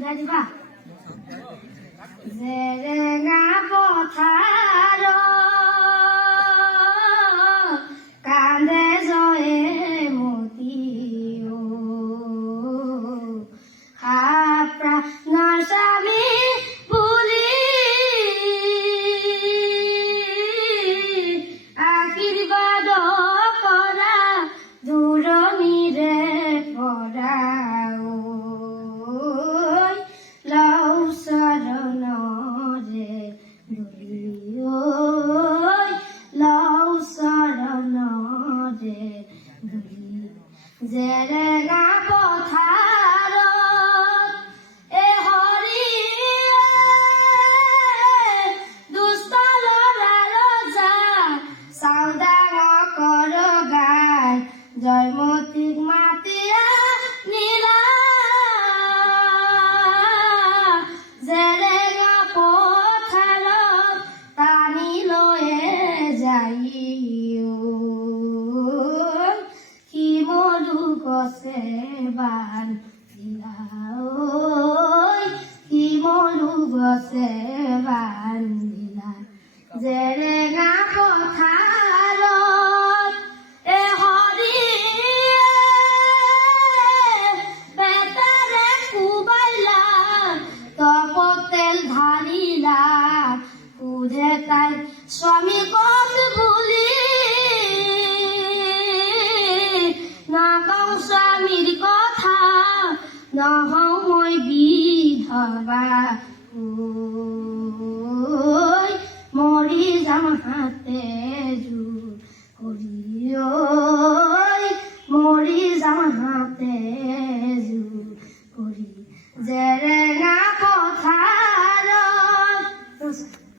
দিবা জেৰেঙা পথাৰ কান্দে জয়ে মতিও নচামি বুলি আশীৰ্বাদ কৰা দূৰণিৰে পৰা লও চৰণৰে ধূলি লও চৰণৰে ধূলি জেৰেঙা পথাৰত এ হৰিয়ে দুষ্ট ল'ৰা ৰজা চাওদাঙ কৰ গাই জয়মতীক মাতিয়া নীলা জেৰেঙা পথাৰত টানি লৈয়ে যাই শিমলু গছে বান্ধিলা শিমলু গছে বান্ধিলা জেৰেঙা পথাৰত এ হৰিয়ে পেটেৰে কোবাইলা তপতেল ঢালিলা সুধে তাই স্বামী ক'ত বুলি নকওঁ স্বামীৰ কথা নহওঁ মই বিধৱা মৰি যাম হাতে জোৰ কৰি মৰি যাম হাতে জোৰ কৰি জেৰেঙা